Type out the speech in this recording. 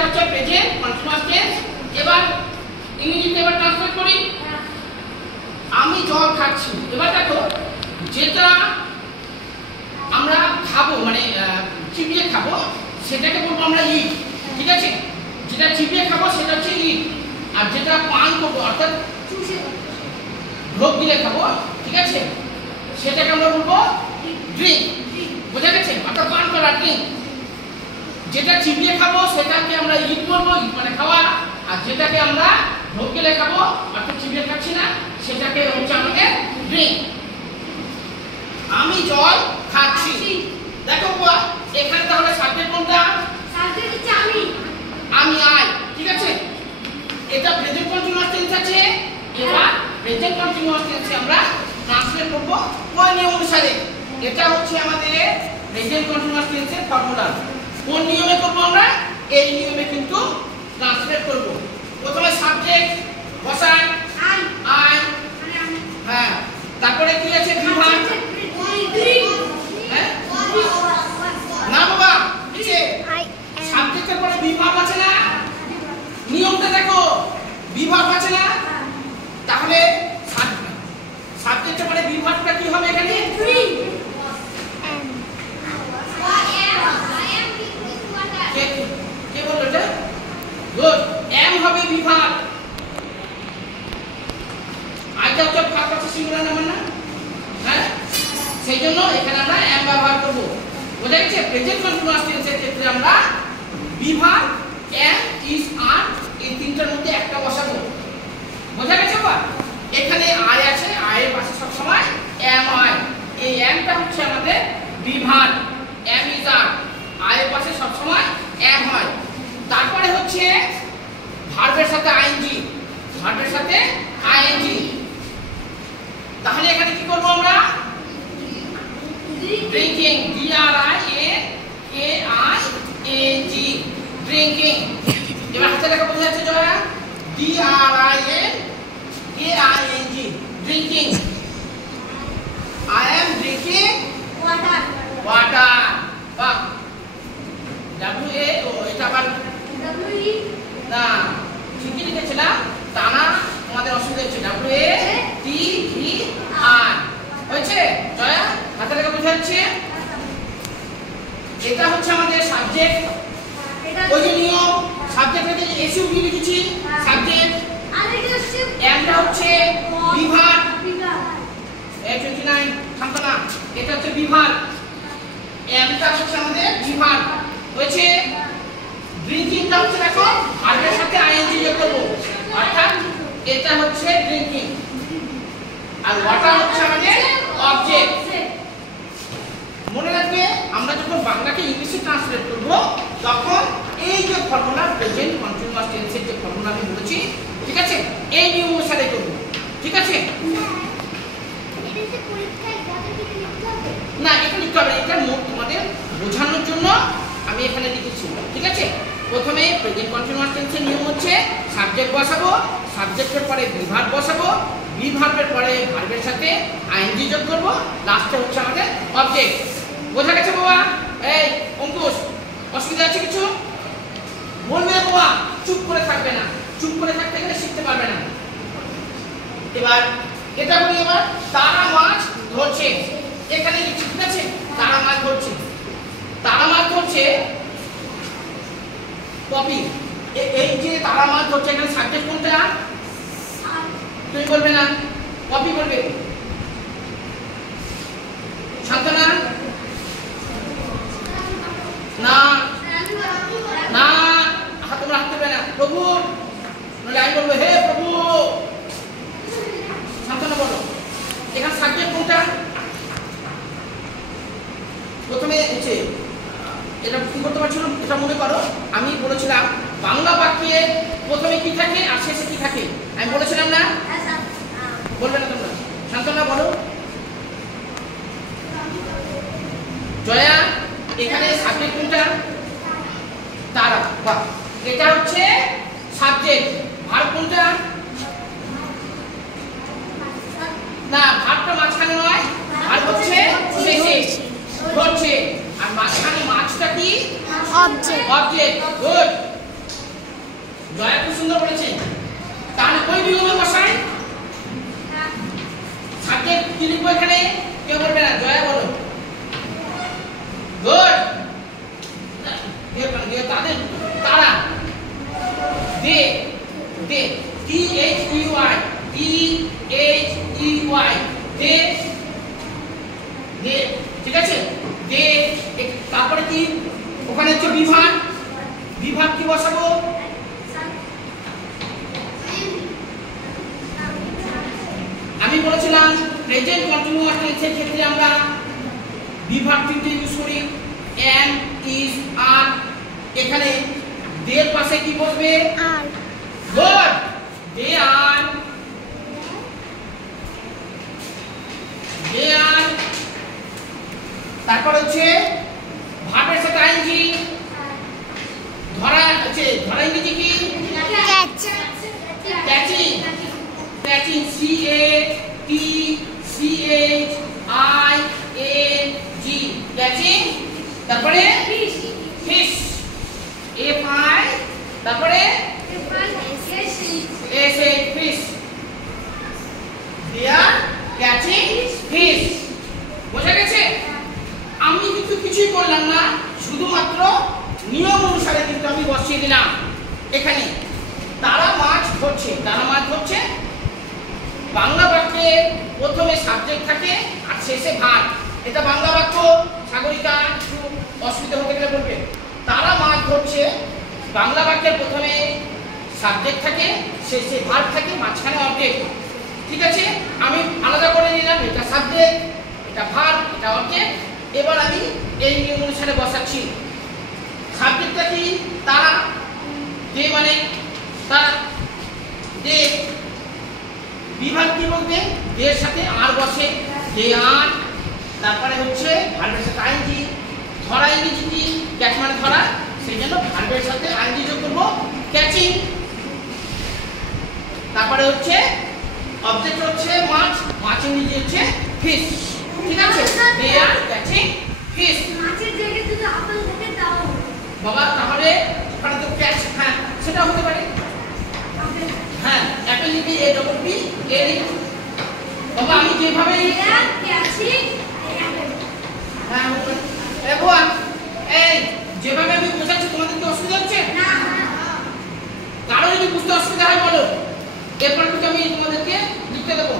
এটা হচ্ছে present continuous tense. এবার ইংরেজিতে এবার ট্রান্সলেট করি। আমি জল খাচ্ছি। এবার দেখো যেটা আমরা খাবো মানে চিবিয়ে খাবো সেটাকে বলবো আমরা ইট, ঠিক আছে? যেটা চিবিয়ে খাবো সেটা হচ্ছে ইট, আর যেটা পান করবো অর্থাৎ ঢোক দিলে খাবো, ঠিক আছে, সেটাকে আমরা বলবো ড্রিঙ্ক। বোঝা গেছে? অর্থাৎ পান করা, ড্রিঙ্ক। যেটা চিবিয়ে খাবো সেটাকে আমরা ইট বলবো, ইট মানে খাওয়া, আর যেটাকে আমরা ঢোক দিলে খাবো অর্থাৎ চিবিয়ে খাচ্ছি না সেটাকে হচ্ছে আমাদের ড্রিঙ্ক। আমি জল খাচ্ছি। দেখো এখানে তাহলে সাবজেক্ট কোনটা? সাবজেক্ট হচ্ছে আমি। আমি আই, ঠিক আছে? এটা প্রেজেন্ট কন্টিনিউয়াস টেন্স আছে। এবার প্রেজেন্ট কন্টিনিউয়াস টেন্সে আমরা ট্রান্সলেট করব কোন নিয়ম অনুসারে। এটা হচ্ছে আমাদের প্রেজেন্ট কন্টিনিউয়াস টেন্সের ফর্মুলা। কোন নিয়মে করব আমরা? এই নিয়মে কিন্তু ট্রান্সলেট করব। প্রথমে সাবজেক্ট বসাই আই, আই, মানে আমি। হ্যাঁ, তারপরে কি আছে? বিভাগ। হ্যাঁ না বাবা, নিচে সাবজেক্টের পরে বিভাগ আছে না? নিয়মটা দেখো, বিভাগ আছে না? তাহলে সাবজেক্টের পরে বিভাগটা কি হবে এখানে? কে বললো এটা? গুড, এম হবে বিভাগ। আইটা হচ্ছে ভাগ আছে সিঙ্গুলার নাম্বার না? হ্যাঁ, সেই জন্য এখানে আমরা এম ব্যবহার করব। বোঝা গেছে? প্রেজেন্ট কন্টিনিউয়াস টেন্সের ক্ষেত্রে আমরা বিভাগ, এম, ইজ, আর এই তিনটার মধ্যে একটা বসাবো। বোঝা গেছে বাবা? এখানে আই আছে, আয়ের পাশে সব সময় এম আই। এই এমটা হচ্ছে আমাদের বিভাগ, এম ইজ আর, আয়ের পাশে সব সময় এম হয়। তারপরে হচ্ছে ভার্বের সাথে আইএনজি, ভার্বের সাথে আইএনজি। তাহলে এখানে কি করব আমরা? Drinking, d r i a k i n g, drinking. এবার হাতে লেখা বোঝা যাচ্ছে Jaya? D r i n k i n g, drinking. I am drinking water. Water. বাহ, ডব্লিউ এ ও এটা আবার ডব্লিউ ই না, ঠিকই লিখেছিলাম, তা না তোমাদের অসুবিধা হচ্ছে। ডব্লিউ এ টি ই আর হয়েছে জয়া? হাতে লেখা বোঝা যাচ্ছে? এটা হচ্ছে আমাদের সাবজেক্ট। ওই যে নিয়ম, সাবজেক্টে এসইউবি লিখেছি, সাবজেক্ট। আর এটা হচ্ছে এমটা হচ্ছে বিভাগ। বিভাগ। A29 থামতো না, এটা হচ্ছে বিভাগ। এমটা হচ্ছে আমাদের বিভাগ। হয়েছে? ড্রিঙ্কিংটা হচ্ছে দেখো ভার্বের সাথে আইএনজি যোগ করব, অর্থাৎ এটা হচ্ছে ড্রিঙ্কিং, আর ওয়াটার হচ্ছে আমাদের অবজেক্ট। মনে রাখবে আমরা যখন বাংলাকে ইংলিশে ট্রান্সলেট করব তখন এই যে ফর্মুলা প্রেজেন্ট কন্টিনিউয়াস টেন্সের যে ফর্মুলা আমি বলেছি, ঠিক আছে, এই নিয়ম অনুসারে করব, ঠিক আছে? না, এটা লিখতে হবে, এটা মোট তোমাদের বোঝানোর জন্য আমি এখানে লিখেছি, ঠিক আছে? প্রথমে প্রেজেন্ট কন্টিনিউয়াস টেন্সের নিয়ম হচ্ছে সাবজেক্ট বসাবো, সাবজেক্টের পরে বিভাগ বসাবো, বিভাগের পরে ভার্বের সাথে আইএনজি যোগ করব, লাস্টে হচ্ছে আমাদের অবজেক্ট। বোঝা গেছে বাবা? এই অঙ্কুশ, অসুবিধা আছে কিছু? বলবে বাবা, চুপ করে থাকবে না, চুপ করে থাকতে গেলে শিখতে পারবে না। এবার এটা বলি, এবার তারা মাছ ধরছে, এখানে লিখছি, ঠিক আছে? তারা মাছ ধরছে, তারা মাছ ধরছে কপি। এই যে তারা মাছ ধরছে, এখানে সাবজেক্ট কোনটা? তুমি বলবে না, কপি বলবে। শান্তনা না না, তোমরা হাত দেবে না। প্রভু, নইলে আমি বলবো হে প্রভু। শান্তনা বলো, এখানে সাবজেক্ট কোনটা? প্রথমে হচ্ছে এটা কি করতে পারছো না, এটা মনে করো আমি বলেছিলাম বাংলা বাক্যে প্রথমে কি থাকে আর শেষে কি থাকে, আমি বলেছিলাম না? বলবে না তোমরা? শান্তনা বলো। জয়া, এখানে সাবজেক্ট কোনটা? তারা। বাহ, এটা হচ্ছে সাবজেক্ট। ভার্ব কোনটা? না, ভার্বটা মাঝখানে নয়, ভার্ব হচ্ছে শেষে, ধরছে। আর মাঝখানে মাছটা কি? অবজেক্ট। অবজেক্ট। গুড। জয়া খুব সুন্দর বলেছে। তাহলে কই বিলোমে বসাই? সাবজেক্ট কি লিখবো এখানে? কেউ বলবে না, জয়া বলো। গুড। তাদের তারা দে দে টি এইচ ইউ আই দে দে, ঠিক আছে? দে। তারপরে কি ওখানে হচ্ছে বিভাগ, বিভাগ কি বসাবো? আমি বলেছিলাম প্রেজেন্ট কন্টিনিউয়াস টেন্সের ক্ষেত্রে আমরা বিভাগ তিনটে ইউজ করি, এম, ইজ, আর। এখানে দের পাশে কি বসবে? আর। গুড। দে আর, দে আর। তারপর হচ্ছে ভার্বের সাথে আইএনজি। ধরা আছে, ধরা ইংরেজি কি? Catch. Catching. Catching, c a t c h i n g, catching. তারপরে ফিশ। ফিশ, এফ আই, তারপরে s a, fish. They are catching fish. বোঝা গেছে? আমি কিন্তু কিছুই করলাম না, শুধুমাত্র নিয়ম অনুসারে কিন্তু আমি বসিয়ে দিলাম এখানে। তারা মাছ ধরছে, তারা মাছ ধরছে। বাংলা বাক্যে প্রথমে সাবজেক্ট থাকে আর শেষে ভার্ব। এটা বাংলা বাক্য, সাগরিকা একটু অসুবিধা হতে গেলে বলবে। তারা মাছ ধরছে, বাংলা বাক্যের প্রথমে সাবজেক্ট থাকে, শেষে ভার্ব থাকে, মাঝখানে অবজেক্ট। ঠিক আছে? আমি আলাদা করে নিলাম, এটা সাবজেক্ট, এটা ভার্ব, এটা অবজেক্ট। এবার আমি এই নিয়ম অনুসারে বসাচ্ছি। সাবজেক্টটা কি? তারা। দে মানে তারা, দে। বিভাগ কি বলতে? দের সাথে আর বসে, দে আর। তারপরে হচ্ছে ভার্বের সাথে আইএনজি। ধরা ইংরেজি কি? ক্যাচ মানে ধরা, সেই জন্য ভার্বের সাথে আইএনজি যোগ করবো, ক্যাচিং। তারপরে হচ্ছে অবজেক্ট হচ্ছে মাছ, মাছ ইংরেজি হচ্ছে ফিশ। ঠিক আছে? দে আর ক্যাচিং ফিশ। মাছের জায়গায় যদি আপেল থাকে তাও বাবা, তাহলে ওখানে তো ক্যাচ, হ্যাঁ সেটা হতে পারে। হ্যাঁ, অ্যাপেল লিখে এ ডবল পি এ লিখি। বাবা আমি যেভাবে ক্যাচিং হ্যাঁ এখন এই যেভাবে আমি বোঝাচ্ছি তোমাদের কি অসুবিধা হচ্ছে? না। কারো যদি বুঝতে অসুবিধা হয় বলো, এরপর কিন্তু আমি তোমাদেরকে লিখতে দেবো।